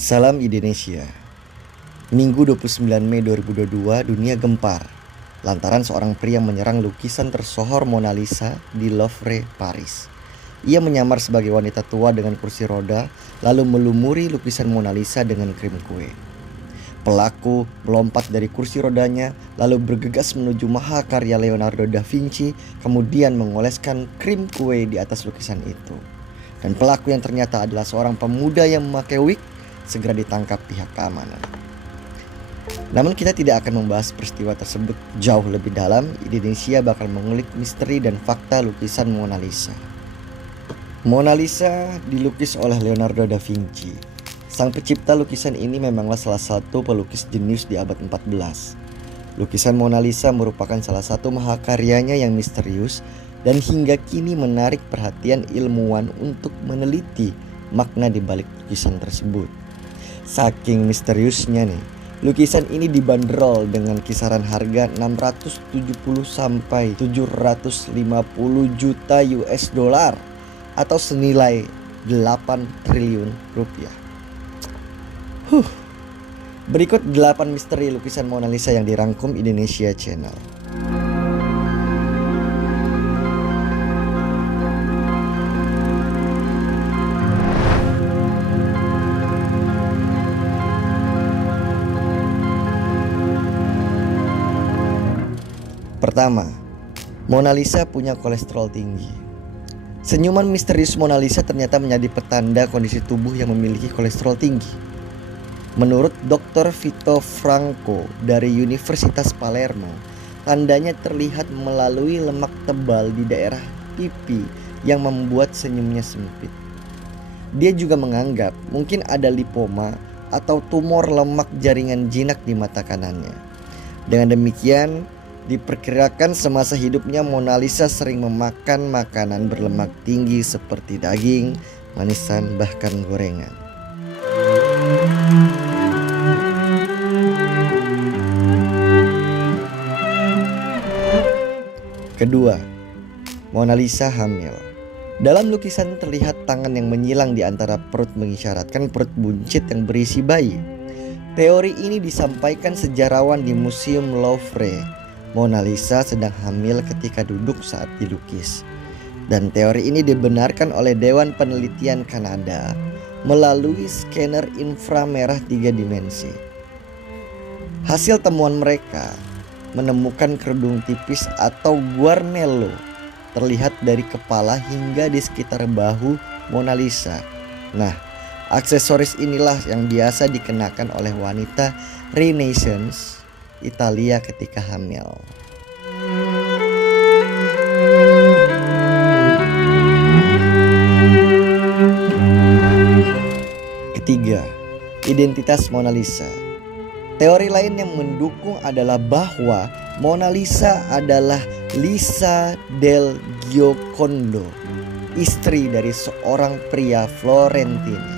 Salam Indonesia. Minggu 29 Mei 2022 dunia gempar lantaran seorang pria menyerang lukisan tersohor Mona Lisa di Louvre, Paris. Ia menyamar sebagai wanita tua dengan kursi roda lalu melumuri lukisan Mona Lisa dengan krim kue. Pelaku melompat dari kursi rodanya lalu bergegas menuju mahakarya Leonardo da Vinci, kemudian mengoleskan krim kue di atas lukisan itu. Dan pelaku yang ternyata adalah seorang pemuda yang memakai wig segera ditangkap pihak keamanan. Namun kita tidak akan membahas peristiwa tersebut jauh lebih dalam. Indonesia bakal mengulik misteri dan fakta lukisan Mona Lisa. Mona Lisa dilukis oleh Leonardo da Vinci. Sang pencipta lukisan ini memanglah salah satu pelukis jenius di abad 14. Lukisan Mona Lisa merupakan salah satu mahakaryanya yang misterius dan hingga kini menarik perhatian ilmuwan untuk meneliti makna di balik lukisan tersebut. Saking misteriusnya nih, lukisan ini dibanderol dengan kisaran harga 670 sampai 750 juta US dollar atau senilai 8 triliun rupiah. Berikut 8 misteri lukisan Mona Lisa yang dirangkum Indonesia Channel. Pertama, Mona Lisa punya kolesterol tinggi. Senyuman misterius Mona Lisa ternyata menjadi petanda kondisi tubuh yang memiliki kolesterol tinggi. Menurut Dr. Vito Franco dari Universitas Palermo, tandanya terlihat melalui lemak tebal di daerah pipi yang membuat senyumnya sempit. Dia juga menganggap mungkin ada lipoma atau tumor lemak jaringan jinak di mata kanannya. Dengan demikian, diperkirakan semasa hidupnya Mona Lisa sering memakan makanan berlemak tinggi seperti daging, manisan, bahkan gorengan. Kedua, Mona Lisa hamil. Dalam lukisan terlihat tangan yang menyilang di antara perut mengisyaratkan perut buncit yang berisi bayi. Teori ini disampaikan sejarawan di Museum Louvre. Mona Lisa sedang hamil ketika duduk saat dilukis. Dan teori ini dibenarkan oleh Dewan Penelitian Kanada melalui scanner inframerah 3 dimensi. Hasil temuan mereka menemukan kerudung tipis atau guarnello terlihat dari kepala hingga di sekitar bahu Mona Lisa. Nah, aksesoris inilah yang biasa dikenakan oleh wanita Renaissance Italia ketika hamil. Ketiga, identitas Mona Lisa. Teori lain yang mendukung adalah bahwa Mona Lisa adalah Lisa del Giocondo, istri dari seorang pria Florentini.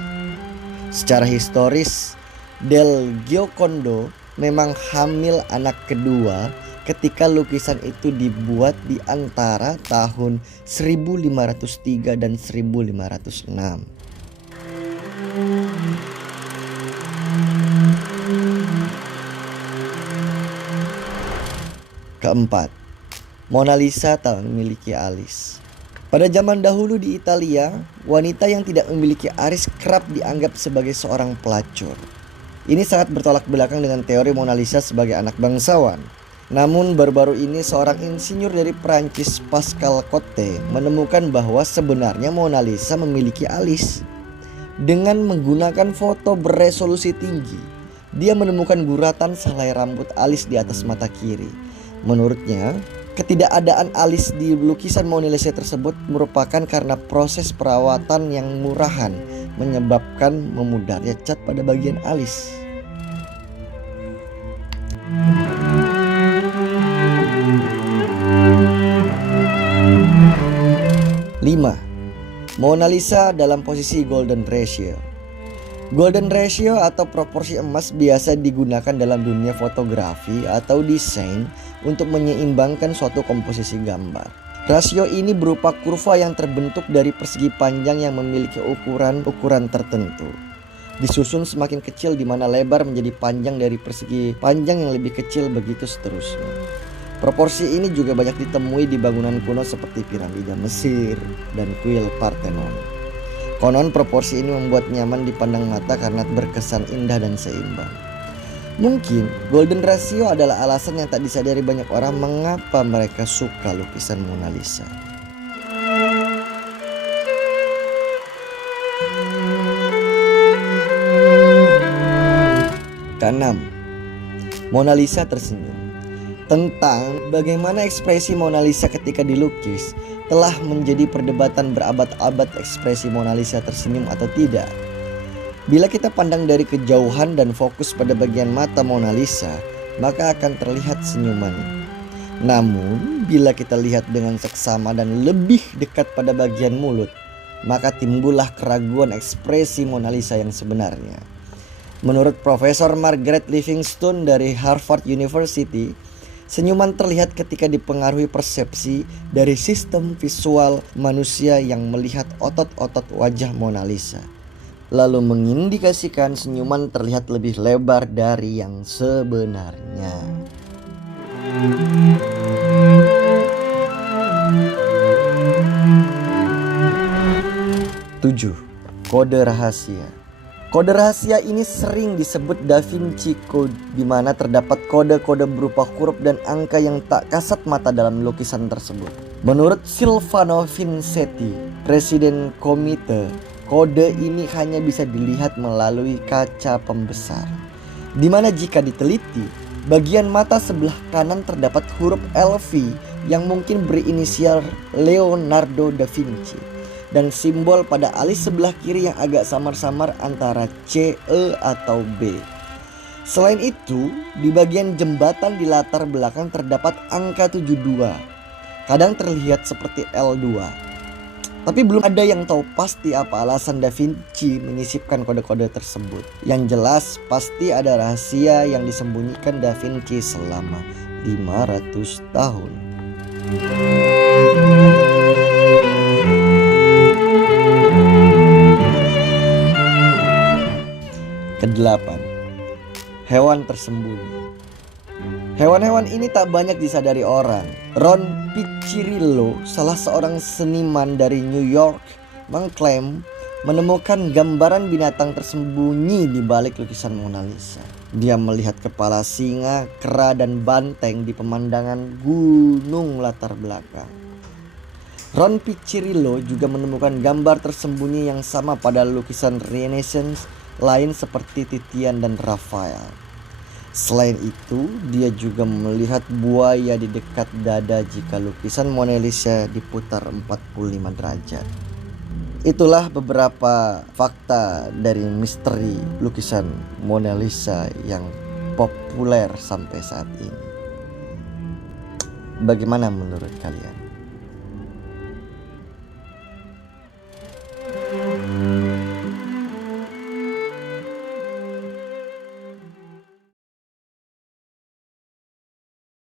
Secara historis, del Giocondo memang hamil anak kedua ketika lukisan itu dibuat di antara tahun 1503 dan 1506. Keempat, Mona Lisa tak memiliki alis. Pada zaman dahulu di Italia, wanita yang tidak memiliki alis kerap dianggap sebagai seorang pelacur. Ini sangat bertolak belakang dengan teori Mona Lisa sebagai anak bangsawan. Namun baru-baru ini seorang insinyur dari Prancis, Pascal Cotte, menemukan bahwa sebenarnya Mona Lisa memiliki alis. Dengan menggunakan foto beresolusi tinggi, dia menemukan guratan selai rambut alis di atas mata kiri. Menurutnya, ketidakadaan alis di lukisan Mona Lisa tersebut merupakan karena proses perawatan yang murahan menyebabkan memudarnya cat pada bagian alis. 5. Mona Lisa dalam posisi golden ratio. Golden ratio atau proporsi emas biasa digunakan dalam dunia fotografi atau desain untuk menyeimbangkan suatu komposisi gambar. Rasio ini berupa kurva yang terbentuk dari persegi panjang yang memiliki ukuran tertentu. disusun semakin kecil di mana lebar menjadi panjang dari persegi panjang yang lebih kecil, begitu seterusnya. Proporsi ini juga banyak ditemui di bangunan kuno seperti piramida Mesir dan kuil Parthenon. Konon proporsi ini membuat nyaman dipandang mata karena berkesan indah dan seimbang. Mungkin golden ratio adalah alasan yang tak disadari banyak orang mengapa mereka suka lukisan Mona Lisa. Keenam, Mona Lisa tersenyum. Tentang bagaimana ekspresi Mona Lisa ketika dilukis telah menjadi perdebatan berabad-abad. Ekspresi Mona Lisa tersenyum atau tidak. Bila kita pandang dari kejauhan dan fokus pada bagian mata Mona Lisa, maka akan terlihat senyuman. Namun bila kita lihat dengan seksama dan lebih dekat pada bagian mulut, maka timbullah keraguan ekspresi Mona Lisa yang sebenarnya. Menurut Profesor Margaret Livingstone dari Harvard University, senyuman terlihat ketika dipengaruhi persepsi dari sistem visual manusia yang melihat otot-otot wajah Mona Lisa, lalu mengindikasikan senyuman terlihat lebih lebar dari yang sebenarnya. 7. Kode rahasia. Kode rahasia ini sering disebut Da Vinci Code, di mana terdapat kode-kode berupa huruf dan angka yang tak kasat mata dalam lukisan tersebut. Menurut Silvano Vincetti, Presiden Komite, kode ini hanya bisa dilihat melalui kaca pembesar, di mana jika diteliti, bagian mata sebelah kanan terdapat huruf LV yang mungkin berinisial Leonardo da Vinci, dan simbol pada alis sebelah kiri yang agak samar-samar antara C, E, atau B. Selain itu, di bagian jembatan di latar belakang terdapat angka 72, kadang terlihat seperti L2. Tapi belum ada yang tahu pasti apa alasan Da Vinci menyisipkan kode-kode tersebut. Yang jelas pasti ada rahasia yang disembunyikan Da Vinci selama 500 tahun. Kedelapan, hewan tersembunyi. Hewan-hewan ini tak banyak disadari orang. Ron Piccirillo, salah seorang seniman dari New York, mengklaim menemukan gambaran binatang tersembunyi di balik lukisan Mona Lisa. Dia melihat kepala singa, kera, dan banteng di pemandangan gunung latar belakang. Ron Piccirillo juga menemukan gambar tersembunyi yang sama pada lukisan Renaissance lain seperti Titian dan Raphael. Selain itu, dia juga melihat buaya di dekat dada jika lukisan Mona Lisa diputar 45 derajat. Itulah beberapa fakta dari misteri lukisan Mona Lisa yang populer sampai saat ini. Bagaimana menurut kalian?